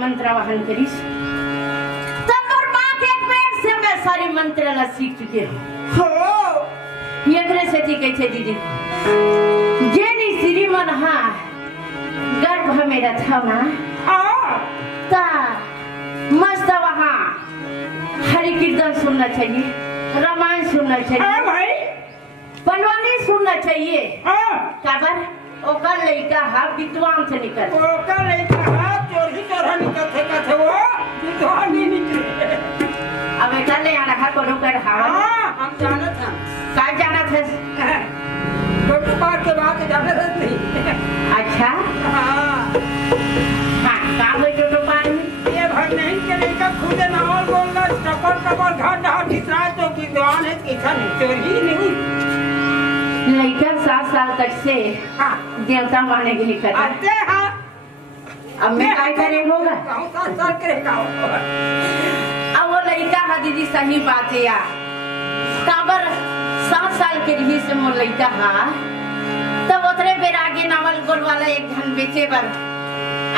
मंत्र वाहन करीस तब और मां के पेट से मैं सारी मंत्र ला सीख चुके हो एकरे से थी कैसे दीदी जेनी श्रीमन हा गर्भ में रथा ना ता मस्त वहां हरि कीर्तन सुनना चाहिए रामायण सुनना चाहिए भाई पनवानी सुनना चाहिए काबर ओकर लइका हा विद्वान से निकल ओकर लइका हा चोरी चोरा निकल थे का थे वो विद्वान ही निकले अब एकर ले आना हा कोनो कर हा हम जानत हम का जानत है छोटू पार के बात जानत नहीं अच्छा हां का हो छोटू पार ये भाई नहीं के लइका खुद नावल बोलना टपर टपर घाट घाट दिखरा तो विद्वान है कैसा नहीं चोरी नहीं लइका 7 साल तक से देवता माने के लिए करता आते हाँ अब मैं काय करे होगा 7 साल करेगा अब वो लइका हा दीदी सही बात है यार काबर 7 साल के रही से मोर लइका हा तब उतरे बेरागे नावल गोल वाला एक घन बेचे बर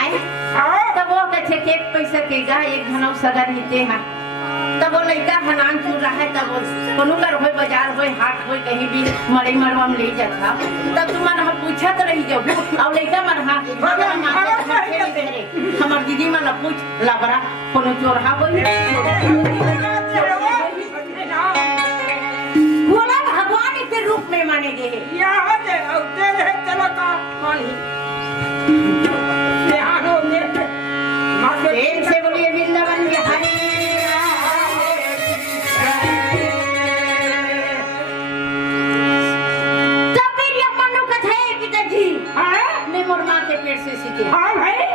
आए तब वो कथे के पैसा के जा एक घन सगा नीचे हा तब वो लइका हनान चूर रहा है तब कोनो कर होय बाजार होय हाट होय कहीं भी मरे मरवा में ले जाता तब तुम मन हम पूछत रही जाओ और लइका मन हा हमर दीदी मन पूछ लबरा कोनो चोरहा होय बोला भगवान के रूप में माने गए यहाँ दे तेरे चलो का मानी ध्यानो में प्रेम से बोलिए वृंदावन बिहारी मोर मां के पेट से सीखे हां भाई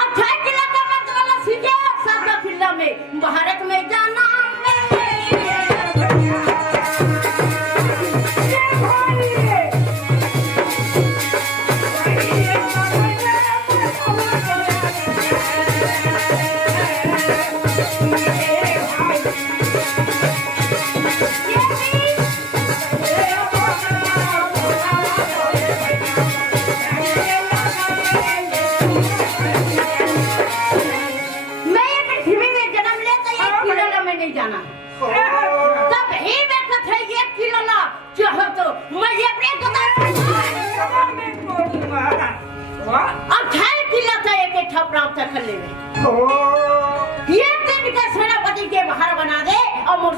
अच्छा किला का मंत्र वाला सीखे सात फिल्म में भारत में जाना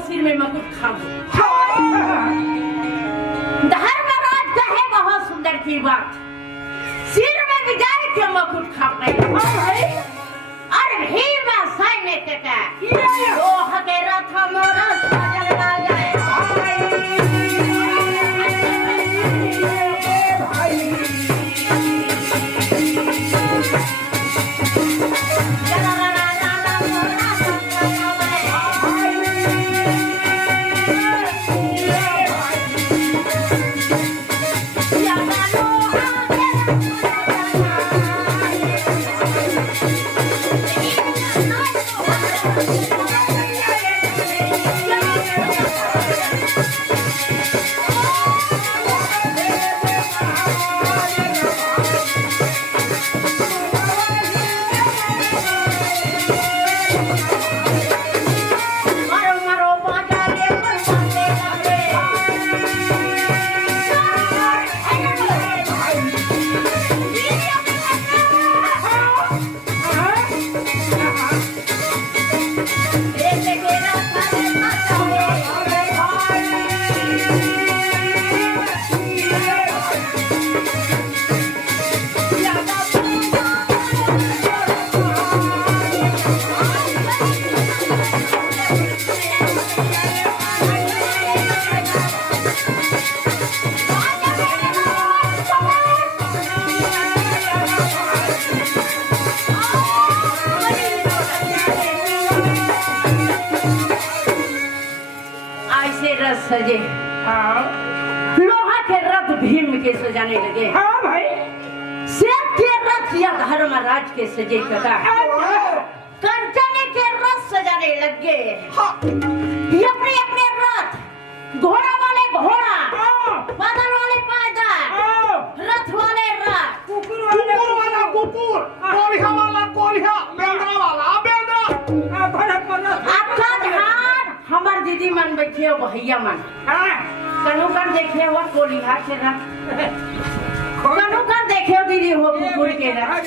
सिर में मुकुट खाओ धर्मराज कहे बहुत सुंदर की बात सिर में विजय के मुकुट खाओ अरे भी मैं सैन्य के ओ हकेरा था मोरा साजन राजा Yeah. के सजाने लगे। हाँ भाई। सेब के रथ या धर्मराज के सजे कदा, कंचन के रथ सजाने लगे। ये अपने अपने रथ, घोड़ा वाले घोड़ा, पैदल वाले पैदल, रथ वाले रथ, कुकुर वाला कुकुर, कोलिया वाला कोलिया, बेंद्रा वाला बेंद्रा। आपका ध्यान हमार दीदी मन बैठे हो भैया मन, कनु कर देखे हो कोलिया के रथ, कनु कर देखे हो दीदी हो कुकुर के रथ।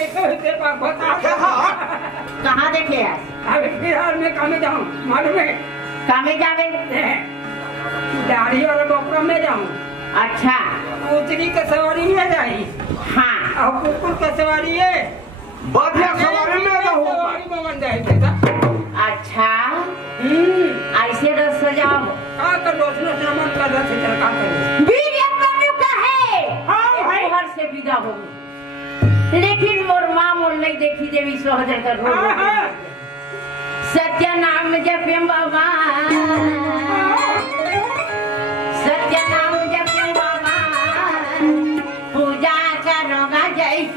कहाँ देखे है? बिहार में कामे जाऊँ, मालूम है? कामे जावे? दाढ़ी और बकरा में जाऊँ। अच्छा। उतरी का सवारी में जाई। हाँ। और कुकुर का सवारी है। बढ़िया सवारी में जाऊँ। सवारी में बन जाए बेटा। अच्छा। ऐसे रथ सजाओ। हाँ तो दोस्तों से मन का रथ चलका करो। वीर अपने का है। हाँ भाई। घर से विदा हो। लेकिन मोर माँ मोर नहीं देखी देवी सोहजर कर रो। सत्य नाम जप्यम बाबा, सत्य नाम जप्यम बाबा, पूजा करोगा जय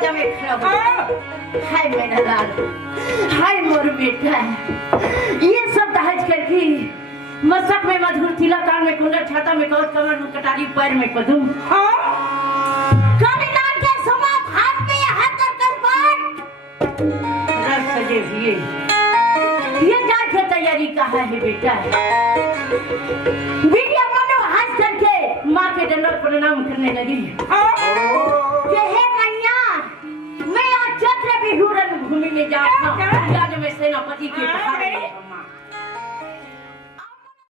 दरवाजा में खड़ा हो। हाय मेरा लाल, हाय मोर बेटा, ये सब दहेज करके मस्तक में मधुर तिलक, कान में कुंडल, छाता में कवच, कमर में कटारी, पैर में पदुम, कालीदान के समान हाथ में हाथ कर बाण रख सजे हुए ये जाए के तैयारी कहा है बेटा। बिटिया मनो हंस करके माँ के दंडवत प्रणाम करने लगी कि हे मैया, मैं आज चक्र बिहूरन भूमि में जाता हूँ, में सेनापति के